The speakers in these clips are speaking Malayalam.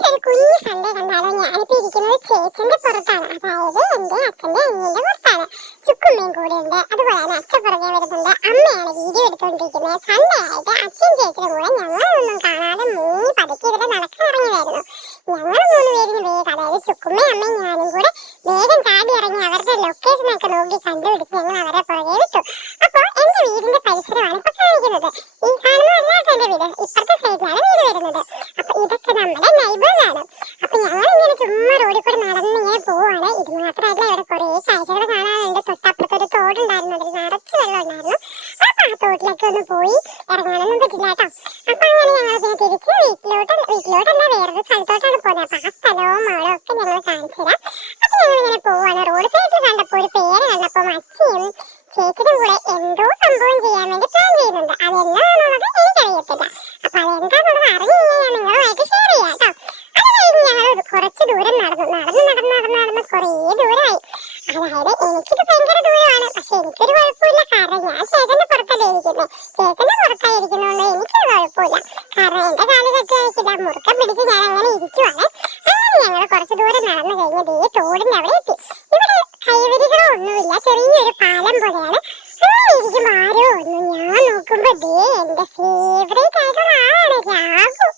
ഒരു കുഞ്ഞു സൺഡേ കണ്ടാലോ ഞാനിപ്പോ ഇരിക്കുന്നത് ചേച്ചന്റെ പുറത്താണ്. അതായത് എന്റെ അച്ഛന്റെ അനിയന്റെ പുറത്താണ്. ചുക്കുമ്മയും കൂടെ ഉണ്ട് അതുപോലെ തന്നെ അച്ഛൻ പുറകെ വരുന്നുണ്ട്. അമ്മയാണ് വീഡിയോ എടുത്തുകൊണ്ടിരിക്കുന്നത്. സൺഡേ ആയിട്ട് അച്ഛൻ ചേച്ചിയുടെ കൂടെ ഞങ്ങളൊന്നും കാണാതെ മൂന്ന് പതുക്കെ ഇവിടെ നടക്കാൻ ഇറങ്ങിയതായിരുന്നു ഞങ്ങൾ മൂന്ന് പേരിന് വേഗം അതായത് ചുക്കുമ്മയും അമ്മയും ഞാനും കൂടെ വേഗം ചാടി ഇറങ്ങി അവരുടെ ലൊക്കേഷൻ ഒക്കെ നോക്കി കണ്ടുപിടിച്ച് ഞങ്ങൾ അവരെ പുറകെ വിട്ടു. അപ്പോൾ എന്റെ വീടിന്റെ പരിസരമാണ് ഇപ്പൊ കാണിക്കുന്നത്. ഈ കാണുന്നതല്ലാത്ത എന്റെ വീട് ഇപ്പുറത്തെ സൈഡിലാണ് വീട് വരുന്നത്. ഇതൊക്കെ നമ്മുടെ ആണ് അപ്പൊ ഞങ്ങൾ ഇങ്ങനെ ചുമ്മാ റോഡിൽ കൂടെ നടന്ന് ഇങ്ങനെ പോവാണ്. ഇത് മാത്രമല്ല ഇവിടെ കുറെ കാഴ്ചകൾ കാണാനുണ്ട്. തൊട്ടപ്പുറത്ത് ഒരു തോടുണ്ടായിരുന്നു. അതിൽ നിറച്ച് വെള്ളം ഉണ്ടായിരുന്നു. അപ്പൊ ആ തോട്ടിലേക്ക് ഒന്ന് പോയി ഇറങ്ങാനൊന്നും പറ്റില്ല കേട്ടോ. അപ്പൊ അങ്ങനെ ഞങ്ങൾ പിന്നെ തിരിച്ച് വീട്ടിലോട്ട് വീട്ടിലോട്ടല്ല വേറൊരു സ്ഥലത്തോട്ടാണ് പോകുന്നത്. അപ്പൊ ആ സ്ഥലവും അവിടെ ഒക്കെ ഞങ്ങൾ കാണിച്ചു തരാം. അപ്പൊ ഞങ്ങൾ ഇങ്ങനെ പോവാണ്. റോഡ് സൈഡിൽ കണ്ടപ്പോ ഒരു പേര് കണ്ടപ്പോ അച്ഛയും ചേച്ചിയും കൂടെ എന്തോ സംഭവം ചെയ്യാൻ വേണ്ടി പ്ലാൻ ചെയ്യുന്നുണ്ട് അതെന്താണെന്നുള്ളത് എനിക്കറിയത്തില്ല അപ്പൊ അതെന്താന്നുള്ളത് അറിഞ്ഞു കഴിഞ്ഞാൽ ഞാൻ നിങ്ങളുമായിട്ട് ഷെയർ ചെയ്യാം കേട്ടോ അത് കഴിഞ്ഞ് ഞങ്ങൾ ഒരു കുറച്ച് ദൂരം നടന്നു നടന്ന് നടന്ന് നടന്ന് നടന്ന് കുറേ ദൂരമായി അതായത് എനിക്കിത് ഭയങ്കര ദൂരമാണ്. പക്ഷെ എനിക്കൊരു കുഴപ്പമില്ല. കാരണം ഞാൻ ചേട്ടന്റെ പുറത്തല്ലേ ഇരിക്കുന്നത് ചേട്ടന്റെ പുറത്തായി എനിക്കൊരു കുഴപ്പമില്ല. കാരണം എന്റെ കാൽ കെട്ടി മുറുക്കം പിടിച്ച് ഞാൻ അങ്ങനെ ഇരിക്കുവാണ്. അങ്ങനെ ഞങ്ങൾ കുറച്ച് ദൂരം നടന്നു കഴിഞ്ഞ് ദേ തോടിന്റെ അവിടെ എത്തി. ഇവിടെ കൈവരികളോ ഒന്നുമില്ല. ചെറിയൊരു പാലം പോലെയാണ്. അങ്ങനെ ഇരിക്കുമ്പോ ആരോ ഒന്ന് ഞാൻ നോക്കുമ്പോൾ ദേ എന്റെ ഫേവറേറ്റ് ആയിട്ടുള്ള ആളാണ് രാഘു.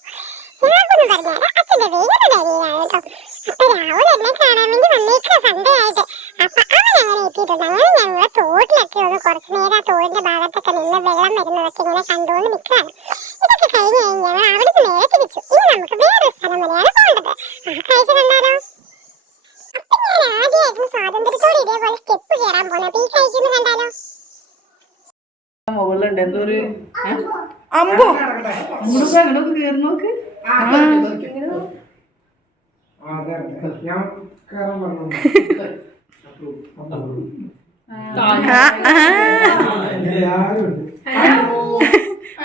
രാഘു എന്ന് പറഞ്ഞാൽ അച്ഛന്റെ വേഗം ഡയറിയിലാണ് കേട്ടോ. കാണാൻ വേണ്ടി വന്നേക്കുക സൺഡേ ആയിട്ട്. അപ്പൊ അവൻ അങ്ങനെ എത്തിയിട്ടുണ്ട്. അങ്ങനെ ഞങ്ങൾ തോട്ടിലൊക്കെ ഒന്ന് കുറച്ചു നേരം ആ തോടിന്റെ ഭാഗത്തൊക്കെ നിന്ന് വെള്ളം വരുന്നതൊക്കെ ഇങ്ങനെ കണ്ടുകൊണ്ട് നിൽക്കുകയാണ്. ഇതൊക്കെ കഴിഞ്ഞ് കഴിഞ്ഞ് ഞങ്ങൾ അവിടുന്ന് നേരെ തിരിച്ചു. ഇനി നമുക്ക് വേറെ സ്ഥലം വരെയാണ് പോകേണ്ടത്. ആ കാഴ്ച കണ്ടാലോ? അപ്പൊ ഞാൻ ആദ്യമായിരുന്നു സ്വാതന്ത്ര്യത്തോടെ ഇതേപോലെ സ്റ്റെപ്പ് കയറാൻ പോകുന്നത് അപ്പൊ ഈ കാഴ്ച കണ്ടാലോ? മുകളിലുണ്ട്. എന്തോ ഒരു അമ്പോ. കയറി നോക്ക് ഞാൻ കയറാൻ പറഞ്ഞു ആ, ആ.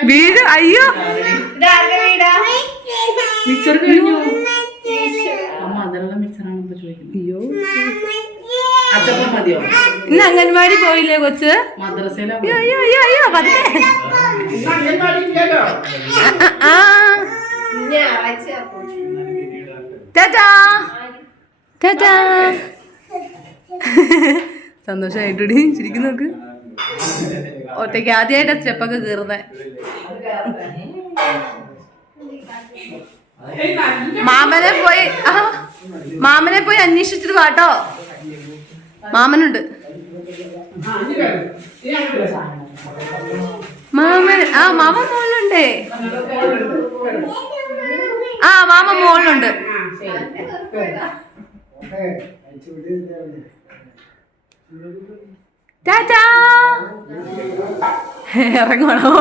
വീട് അയ്യോ. മിക്സർ കഴിഞ്ഞു. അമ്മ മിക്സറാണ് ഇപ്പൊ ചോദിക്കുന്നത്. അയ്യോ. അച്ചപ്പം മതിയോ? ഇന്ന് അംഗൻവാടി പോയില്ലേ കൊച്ച്? മദ്രസയിലാ അയ്യോ അയ്യോ അയ്യോ ആ, ആ. ടാറ്റാ ടാറ്റാ സന്തോഷമായിട്ടടി ചിരിക്കുന്നു നോക്ക്. ഒറ്റയ്ക്ക് ആദ്യമായിട്ടാ സ്റ്റെപ്പൊക്കെ കീറുന്നേ. മാമനെ പോയി ആ മാമനെ പോയി അന്വേഷിച്ചിട്ട് വാട്ടോ മാമനുണ്ട്. മാമൻ ആ മാമ മോളിലുണ്ടേ ആ മാമ മോളിലുണ്ട് ഇറങ്ങണോ?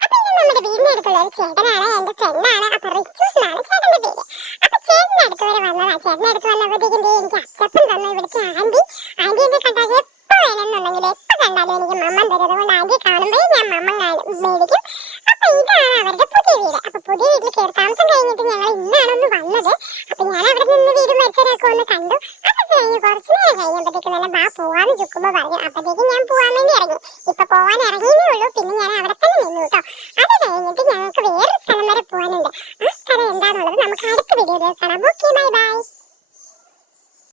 അപ്പൊ ഇത് നമ്മുടെ വീടിന്റെ അടുത്തുള്ള ഒരു ചേട്ടനാണ് എന്റെ ഫ്രണ്ടാണ്. അപ്പൊ റിച്ചൂസ് എന്നാണ് ചേട്ടന്റെ പേര്. അപ്പൊ ചേട്ടന്റെ അടുത്ത് വരെ വന്നതാ. ചേട്ടന്റെ അടുത്ത് വന്നപ്പോഴത്തേക്കും എനിക്ക് അച്ചപ്പൻ തന്നു. ഇവിടുത്തെ ആന്റി ആന്റി എന്നെ കണ്ടാൽ എപ്പോ വേണമെന്നുണ്ടെങ്കിലും എപ്പോ കണ്ടാലും എനിക്ക് മമ്മൻ തരും. അതുകൊണ്ട് ആന്റി കാണുമ്പോഴേ ഞാൻ മമ്മൻ കാണും മേടിക്കും. അപ്പൊ ഇതാണ് അവരുടെ പുതിയ വീട്. അപ്പൊ പുതിയ വീട്ടിൽ കയറി താമസം കഴിഞ്ഞിട്ട് ഞങ്ങൾ ഇന്നാണ് ഒന്ന് വന്നത്. നിന്ന് ഒന്ന് കണ്ടു. അതൊക്കെ കഴിഞ്ഞ് കുറച്ച് നേരം കഴിഞ്ഞപ്പോഴത്തേക്ക് നല്ല ബാ പോവാന്ന് ചുക്കുമ്പോ പറഞ്ഞു. അപ്പത്തേക്ക് ഞാൻ പോവാൻ വേണ്ടി ഇറങ്ങി. ഇപ്പൊ പോവാൻ ഇറങ്ങിയേ ഉള്ളൂ. പിന്നെ ഞാൻ അവിടെ തന്നെ നിന്നു കേട്ടോ. അത് കഴിഞ്ഞിട്ട് ഞങ്ങൾക്ക് വേറൊരു സ്ഥലം വരെ പോകാനുണ്ട് ആ സ്ഥലം എന്താണെന്നുള്ളത് നമുക്ക് അടുത്ത വീഡിയോയിൽ കാണാം. Okay bye bye